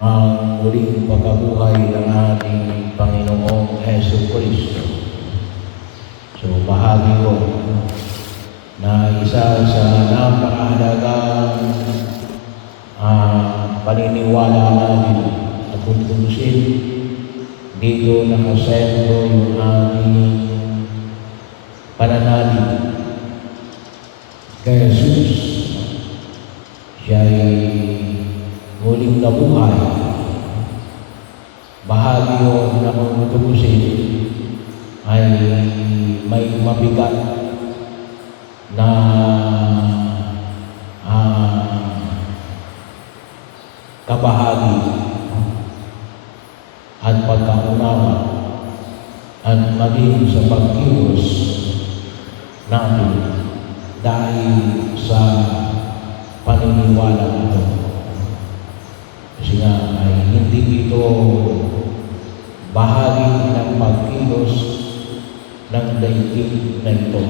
ang muling pagkabuhay ng ating Panginoong Hesus Kristo. So, bahagi ko na isa sa napakahalagang paniniwala natin at kung tutusin, dito nakasentro yung ating pananalig kay Jesus. Siya'y muling nabuhay. Bahagi yun na kung tutusin ay may mabigat na kabahagi at pagkaunawa at maging sa pagkilos natin dahil sa paniniwala ito. Kasi nga ay hindi ito bahagi ng pagkilos ng daigdig na ito.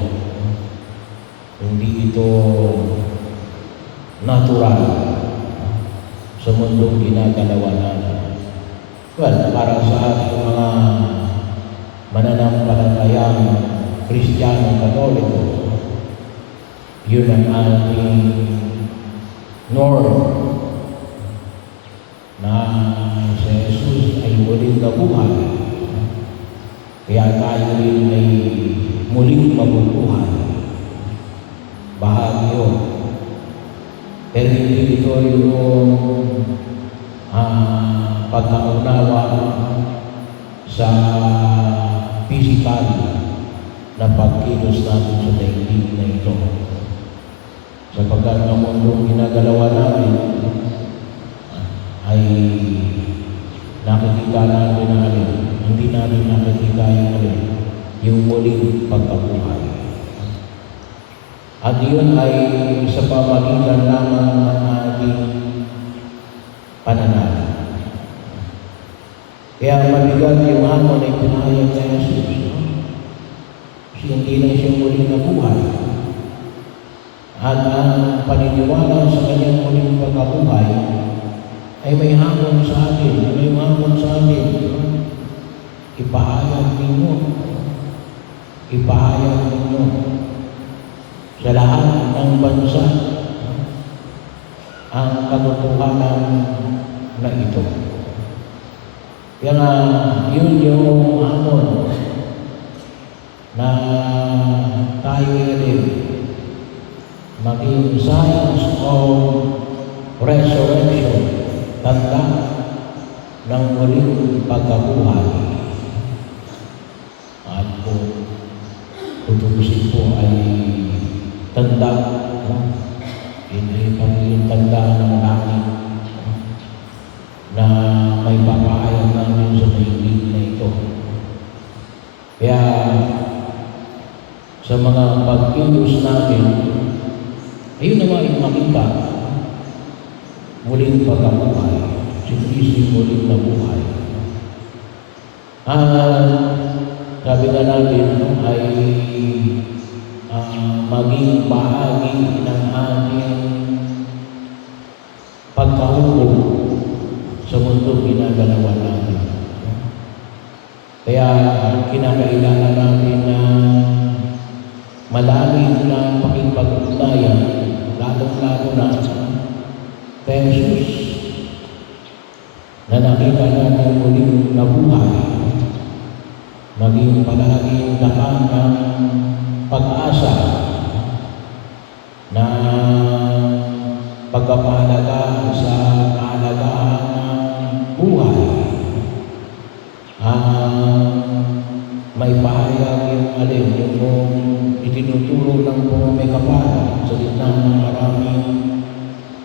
Hindi ito natural sa mundong ginagalawa natin. Well, para sa ating mga mananampalatayang Kristiyano Katoliko, yun ang ating norm na si Jesus ay muling nabuhay. Kaya tayo rin ay muling mabubuhay. Bahagi yun. Pero hindi ito yung pagkaunawa sa physical na pagkilos natin sa daigdig na ito. Sapagkat ang mundong ginagalawa natin ay nakikita natin na hindi natin nakikita yung muling pagkabuhay. At yun ay sa pamagitan lamang ng ating pananalig. Kaya mabigat yung hamon ay pinahayag sa Jesus. Kasi hindi na siya muling nabuhay. At ang paniniwala sa kanyang muling pagkabuhay ay may hamon sa atin. May hamon sa atin. Ipahayag ninyo. Ipahayag ninyo sa lahat ng bansa ang katotohanan na ito. Kaya nga, yun yung hamon na tayo rin maging signs of resurrection, tanda ng muling pagkabuhay. At kung tutubusin po ay tanda, hindi pang tanda ng langit na may papahayag namin sa daigdig na ito. Kaya sa mga pagkilos natin, ayun naman yung makita, muling pagkabuhay. Si Kristo muling nabuhay. At sabi nga natin ay maging bahagi ng ating pagkahukom sa mundong ginagalawan natin. Kaya kinakailangan natin na malalim na pakipag-ugnayan, lalong-lalo na kay Jesus, na nakita natin muling nabuhay, maging palaging dahan ng pag-asa na pagpapahalaga sa kahalagahan ng buhay. May pahayag yung itinuturo ng may kapal sa gitna ng maraming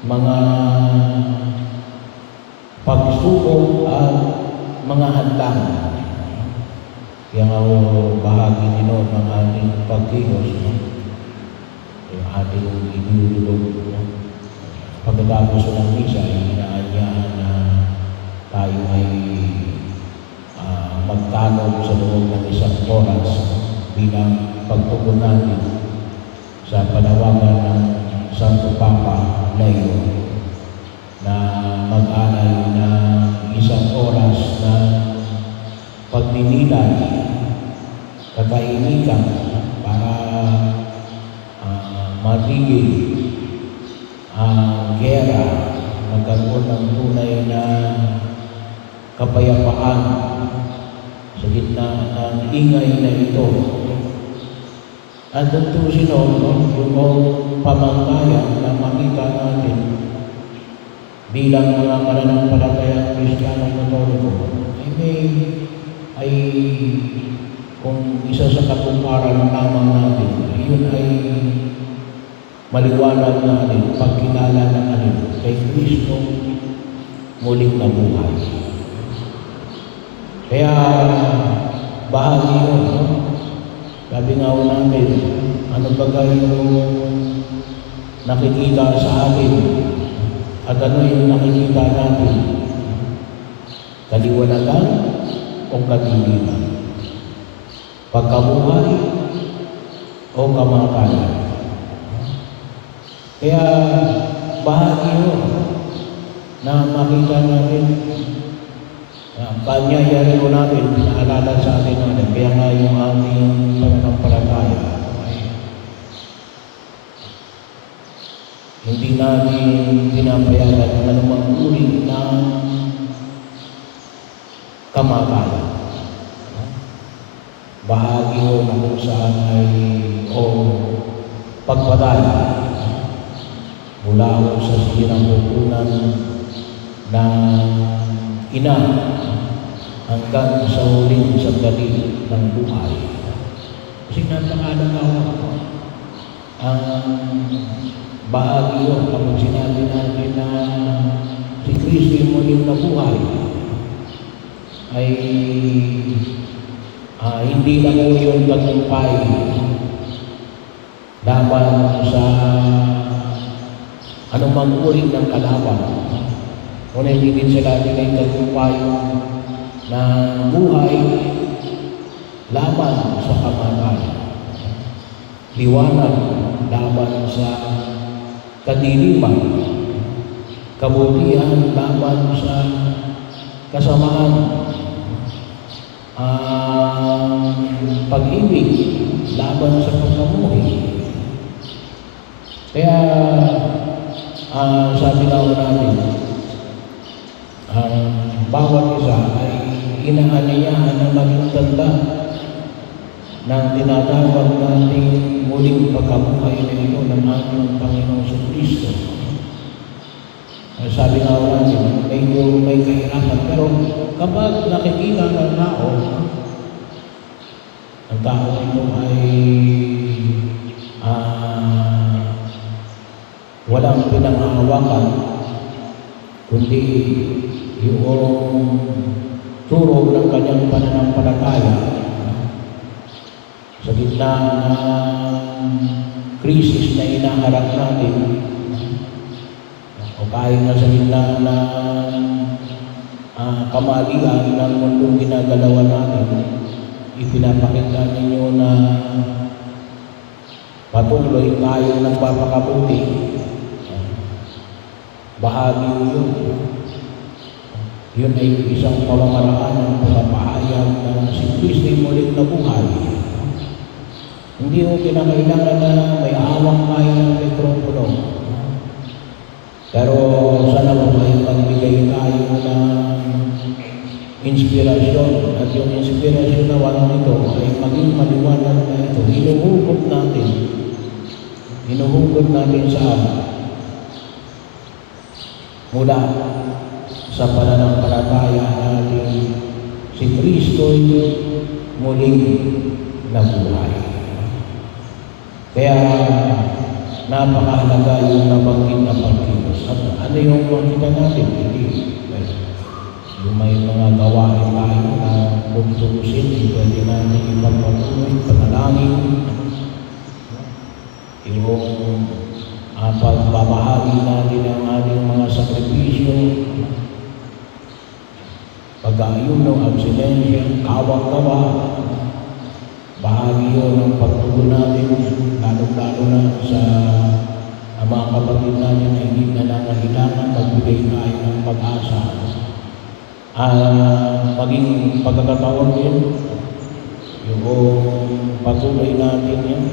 mga pagsubok at mga hadlang. Kaya nga bahagi din ng ating pagkilos, yung ating inululog. Pagkatapos ng misa, inaanyahan na tayo ay magtanong sa loob ng isang oras bilang pagtugon natin sa panawagan ng Santo Papa Leo na mag-alay na hinihintay, katahimikan para matigil ang gera, magkaroon ng tunay na kapayapaan sa gitna ng ingay na ito. At tutusin yung pamantayan na makita natin bilang mga mananampalatayang Kristiyanong Katoliko ay kung isa sa katuparan lamang natin, yun ay maliwanag natin pagkilala na natin kay Kristo muling nabuhay. Kaya bahagi yun, no? Sabi nga natin, ano ba yung nakikita sa atin at ano yung nakikita natin? Kaliwanagan o kadiliman? Pagkabuhay o kamatayan? Kaya bahagi yun na makita natin, kanyayari ko natin, pinaalala sa atin natin. Kaya nga yung ating pananampalataya ay hindi natin pinapayagan ng anumang uri ng kamatayan. Bahagi yun na kung saan ay pagpadala mula ako sa sinapupunan ng ina hanggang sa huling sandali ng buhay. Kasi napakalaga ang bahagi yun kapag sinabi natin na si Kristo yung muling nabuhay ay hindi lang mo yung tagumpay laban sa anumang uri ng kalaban. Kung hindi din sila ay tagumpay ng buhay laban sa kamatayan, liwanag laban sa kadiliman, kabutihan laban sa kasamaan, pag-ibig laban sa pagkamuhi. Kaya sabi na natin, ang bawat isa ay inaaniyahan na maging tanda ng tinatawag nating muling pagkabuhay na ito ng ating Panginoong Kristo. Sabi nga natin, medyo may kahirapan, pero kapag nakikita ng tao, ang tao ito ay walang pinanghahawakan, kundi yung turo ng kanyang pananampalataya sa gitna ng krisis na inaharap natin, o kahit na sa gitna ng kamalian ng mundong ginagalawan natin, ipinapakita ninyo na patuloy tayo nagpapakabuti. Bahagi yun. Yun ay isang pamamaraan ng pagpapahayag na si Kristo ay muling nabuhay. Hindi mo kinakailangan na may awang tayo ng mikropono. Pero sana po may magbigay tayo ng inspirasyon, at yung inspirasyon na wala nito ay maging maliwanag na ito. Hinuhugot natin saan? Mula sa pananampalataya natin si Kristo'y muling nabuhay. Kaya napakahalaga yung nabanggit na pagkilos. At ano yung makita natin? Hindi. Yung may mga gawain tayo na tutusin, pwede natin ipagpatuloy, panalangin, yung pagbabahagi natin ang ating mga sakripisyo, pag-aayuno, abstinensya, kawang-kawa, bahagi yun ng pagtugon natin, lalo-lalo na sa mga kapatid natin na hindi na nangangailangan, magbigay tayo ng pag-asa. Maging pagkakataon din yung patuloy natin yan,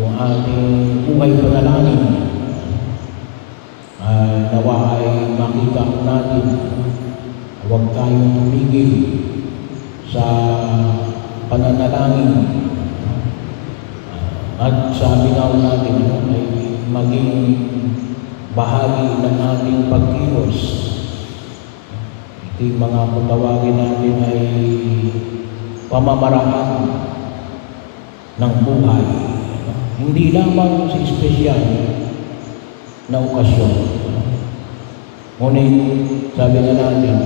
yung ating buhay panalangin, nawa ay makita natin, huwag tayong tumigil sa pananalangin. At sabi nga natin ay maging bahagi ng ating pagkilos. Ito yung mga kutawagin natin ay pamamaraan ng buhay. Hindi lamang sa espesyal na okasyon. Ngunit sabi nga natin,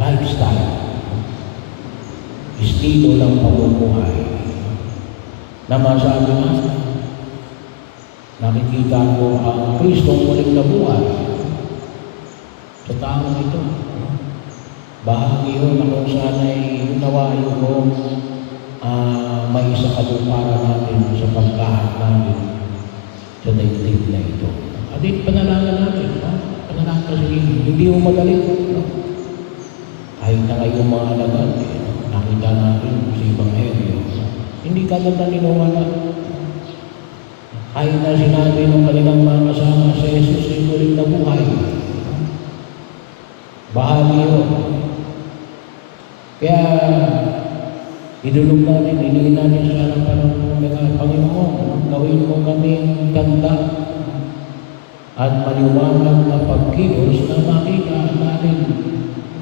lifestyle, estilo ng pamumuhay. Na masabi nga, nakikita ko ang Kristong muling nabuhay sa taong ito. Bahagi yun na kung saan ay nawain ko may isa kaluparan natin sa pagkahat natin sa daigdig na ito. At panalangin natin, panalangin kasi hindi mo madali. Kahit na ngayong mga alagad, nakita natin sa ibang area, hindi kagad na niniwala. Kahit na sinabi ng kanilang mga kasama sa Jesus ay muling nabuhay. Bahagi yun. Kaya, idulog natin, ilingin natin sa harapan ng Panginoon, gawin mo kaming ganda at maliwanag na pagkilos na makita natin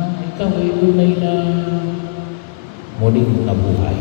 na ikaw ay tunay na muling nabuhay.